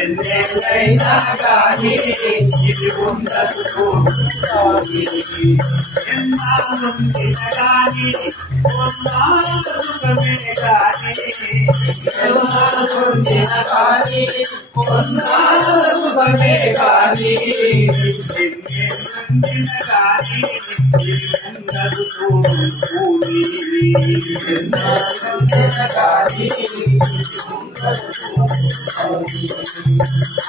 ఎన్నెల్లైనా కానీ ఇది ఉండదు కోటి ఎన్నాళ్ళుండిన గాని కొన్నాళ్ళు సుఖమే గాని ఎన్నాళ్ళుండిన కానీ కొన్నాళ్ళ సుఖమే కానీ ఎన్నేళ్ళుండిన గాని ఇది ఉండదు కోటి ఎన్నాళ్ళుండిన కానీ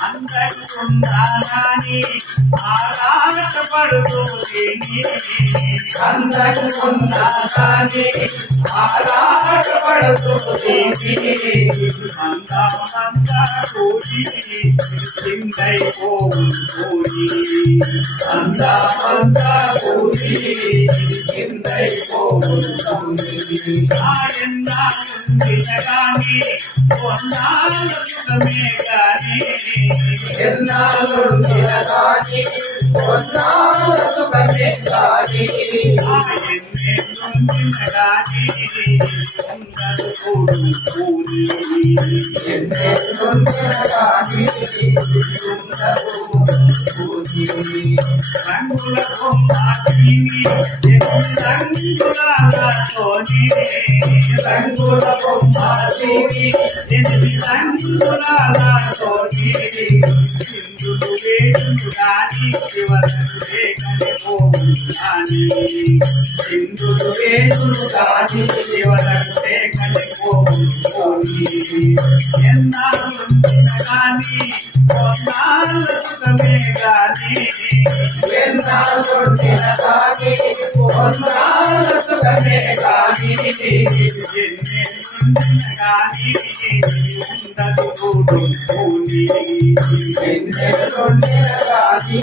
అందకున్నానని ఆరాటపడుతుంది అందకున్నా కానీ ఆరాటపడుతుంది అంతా కూడి కిందైపోయి అంతా కూడి కిందైపోతుంది ఎన్నాళ్ళుండిన గాని కొన్నాళ్ళు సుఖమే గాని ఎన్నాళ్ళుండిన కానీ కొన్నాళ్ళ సుఖమే కానీ ఎన్నేళ్ళుండిన గాని ఉండదు కూడి ఎన్నెల్లుండిన కానీ రంగుల బొమ్మాటిని రంగులతోని రంగుల బొమ్మతోని ఎనిమిది రంగులతోని సింధులు వేడును గాని చివరకు లేకని పోను గాని సింధులు వేడును కానీ చివరకు లేకని పోని ఎన్నాళ్ళుండిన గాని కొన్నాళ్ళు సుఖమే గాని ఎన్నాళ్ళుండిన కానీ కొన్నాళ్ళ సుఖమే కానీ ఎన్నేళ్ళుండిన గాని ఉండదు కూడి ఎన్నెల్లుండిన కానీ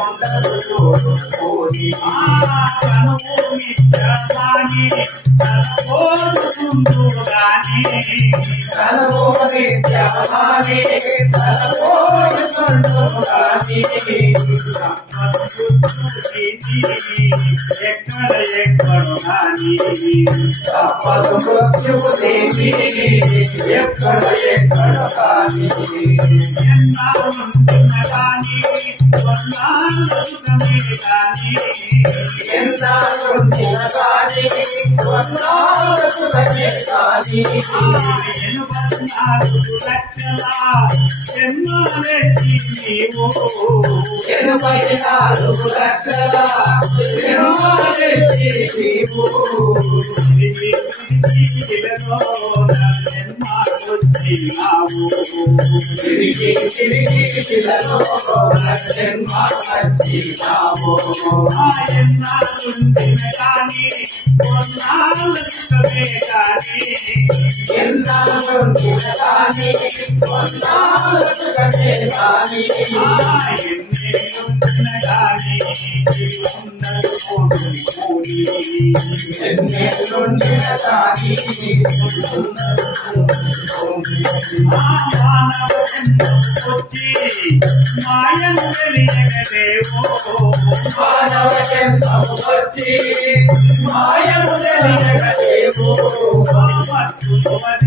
ఉండదు కోడి కనువు మిత్రమాని కోరుకుంటూ గాని తనవో నిత్యమాని తనవోడుకుంటూ కానీ ఎక్కడ గాని తప్పదు మృత్యువు దేవి ఎక్కడ కానీ ఎన్నాళ్ళుండిన గాని కొన్నాళ్ళు సుఖమే గాని ఎన్నాళ్ళుండిన కానీ కొన్నాళ్ళ సుఖమే కానీ 84 లక్షల జన్మలెత్తి నీవు 84 లక్షల జన్మలెత్తి నీవు తిరిగి తిరిగి శిలలో జన్మ వచ్చినావు ఎన్నాళ్ళుండిన గాని కొన్నాళ్ళు సుఖమే గాని ఎన్నాళ్ళుండిన కానీ కొన్నాళ్ళ సుఖమే కానీ ఎన్నేళ్ళుండిన గాని ఉండదు కూడి ఎన్నెల్లుండిన కానీ మాయను తెలియగలేవో మానవ జన్మము వచ్చి మాయము తెలియగలేవు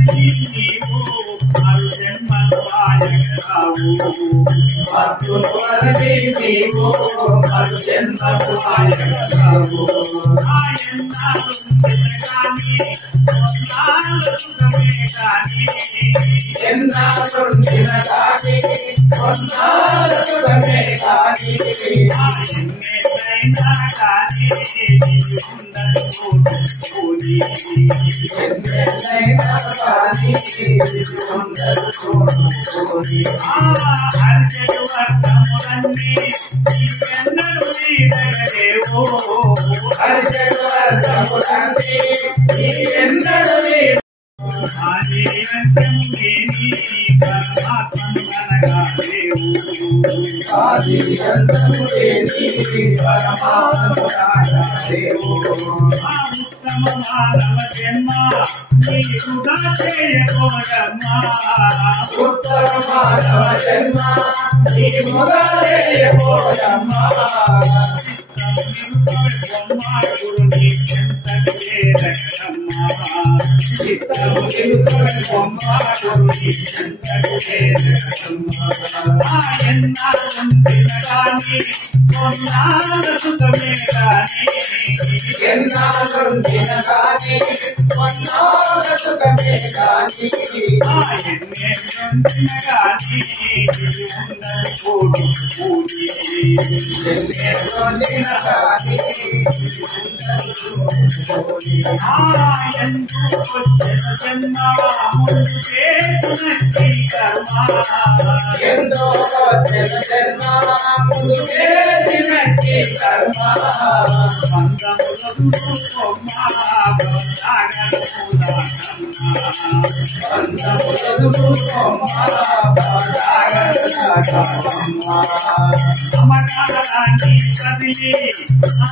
నీవు మరు జన్మ మాయగరావు భక్తులు వలది నీవు మరు జన్మము మాయగలవు ఎన్నాళ్ళుండిన కానీ కొన్నాళ్ళ సుఖమే కానీ ఎన్నెల్లైనా కానీ ఉండదు కోడి అరిచెడు అర్థములండి నీవెన్నడు లేవు ఆది అంతము లేని పరమాత్మ దేవు ఉత్తమ మానవ జన్మ నీకుగా చేయకూడమ్మా ఉత్తర మానవ జన్మ నీకుగా చేయకూడమ్మా చిత్తము నిలుపడి బొమ్మాడుని ఎన్నాళ్ళుండిన కానీ కొన్నాళ్ళ సుఖమే కానీ ఎంతో జన్మ ముందు చేసినట్టి కర్మ సమకాలాన్ని కదిలి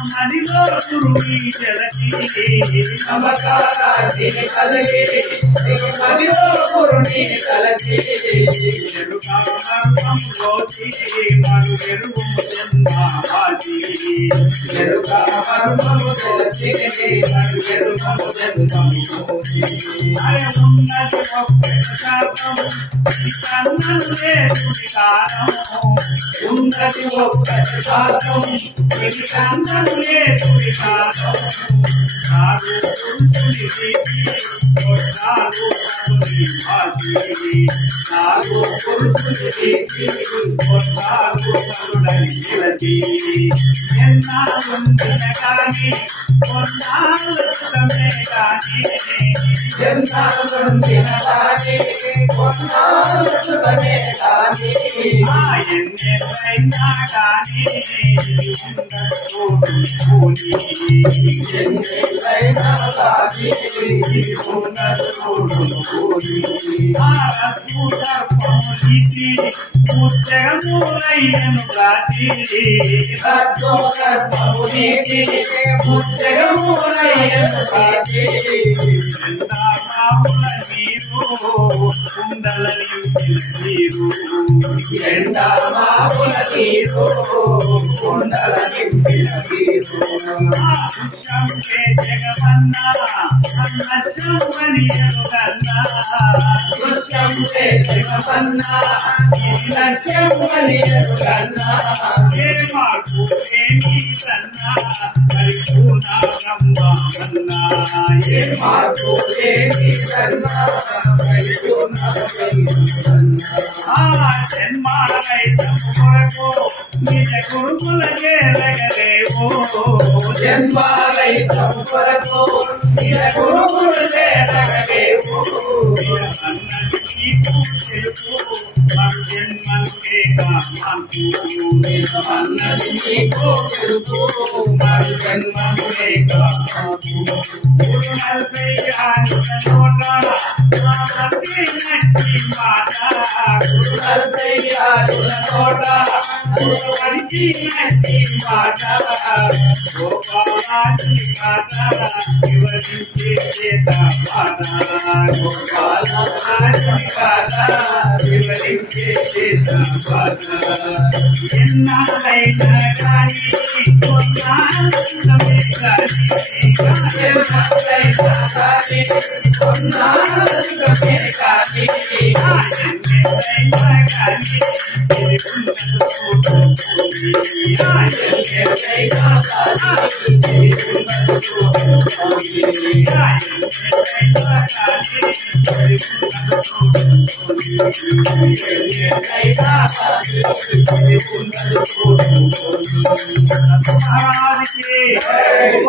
నదిలో సురుని జలకి సమకాలాన్ని కదిలి నదిలో కురుని తలచి మరుమము తెలిసి మరుగెరుమము జన్మము ఉన్నతి ఒక్కటి కాలం ఇది కన్నలు లేకుడి కాలం నాలుగు పురుషుని ఎన్నాళ్ళుండిన కానీ కొన్నాళ్ళు సుఖమే కానీ ఎన్నాళ్ళుండిన కానీ కొన్నాళ్ళు సుఖమే కానీ ఎన్నెన్నైనా కానీ ఎన్నైనా కానీ ముచ్చగమూలయ్యను గాతి ముచ్చగమూలయ్యను గాతి ఎండామావుల తీరు కుండల నింపిన తీరు జగమన్నా అన్నశమనియరుగన్నా దుష్యంసే జగమన్నా నశ్యమనియరుగన్నా ఏ మార్పు ఏమీ సన్నా పరిపూర్ణ బ్రహ్మన్నా ఏ మార్పు లేని కన్నా పరిపూర్ణ జన్మాలైతము కొరకు నిజ గురుకుల చేరగలేవు జన్మాలైతము కొరకు నిజ గురుకులు చేరగలేవు అన్నది నీకు తెలుపు మరు జన్మలకే కామాంతు అన్నది నీకు తెలుపు మరి జన్మలే కాదు గురు నలభై ఆయుల నోట నా ప్రతి నచ్చి మాట నరసయ్యాడుల తోట పరిచి నచ్చి మాట గోపాలాచి మాట వివరించే చేత మాట గోపాలాచి కాదా వివరించే చేత మాట ఎన్నాళ్ళైనా కానీ కొన్నాళ్ళు సుఖమే కానీ జన్మాలైనా కానీ కొన్నాళ్ళ సుఖమే కానీ महाराज के